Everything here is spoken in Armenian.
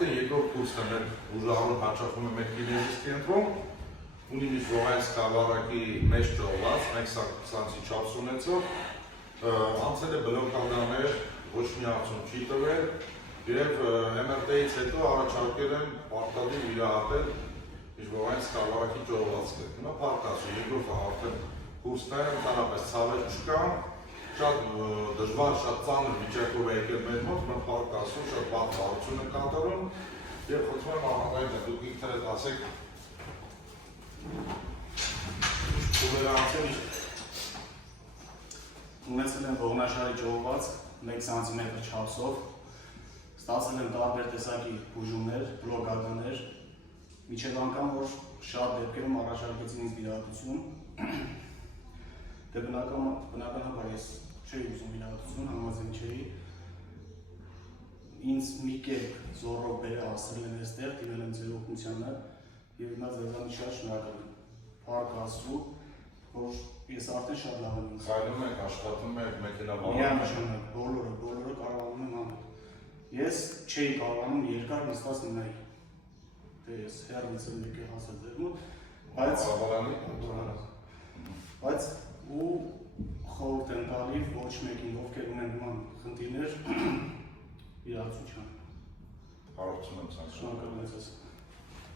արդեն երկրորդ կուրսն է ուժահարուն հաճախում է մեր գինեզիստ կենտրոն, ունի մի Զովայնսկ կավառակի մեջ ճողված, 1 չափս ունեցող, անցել է բլոկադաներ, ոչ մի արդյունք չի տվել, և MRT-ից հետո առաջարկել են պարտադիր վիրահատել Զովայնսկ կավառակի ճողվածքը։ Հիմա փառք Աստծո, երկրորդը արդեն կուրսները ընդհանրապես ցավեր չկա, շատ դժվար, շատ ծանր վիճակով է եկել մեր մոտ, մենք փառք Աստծո շատ վատ բարություն ենք կատարում և խնդրում եմ աղանդային դուք ինքներդ ասեք ուղերանցել ունեցել են ողնաշարի ճողված 1 սանտիմետր չափսով, ստացել են տարբեր տեսակի բուժումներ, բլոկադաներ, մինչև անգամ որ շատ դեպքերում առաջարկեցին ինձ վիրահատություն, դե բնականաբար ես չէի ուզում վիրահատություն, համաձայն չէի, ինձ մի կերպ զոռով բերել հասցրել են այստեղ, տիրել եմ ձեր օգնությանը և հիմա ձեզանից շատ շնորհակալ եմ, փառք Աստծու, որ ես արդեն շատ լավ եմ ինձ։ Քայլում եք, աշխատում եք, մեքենավարում եք։ Միանշանակ, բոլորը կարողանում եմ անել։ Ես չէի կարողանում երկար նստած մնալ։ Դե ես հեռվից եմ եկել հասել ձեր մոտ, բայց ու խորհուրդ եմ տալի ոչ մեկին, ովքեր ունեն նման խնդիրներ, վիրահատություն չան։ Հարություն եմ ցանկանում։ Շնորհակալ եմ ձեզ։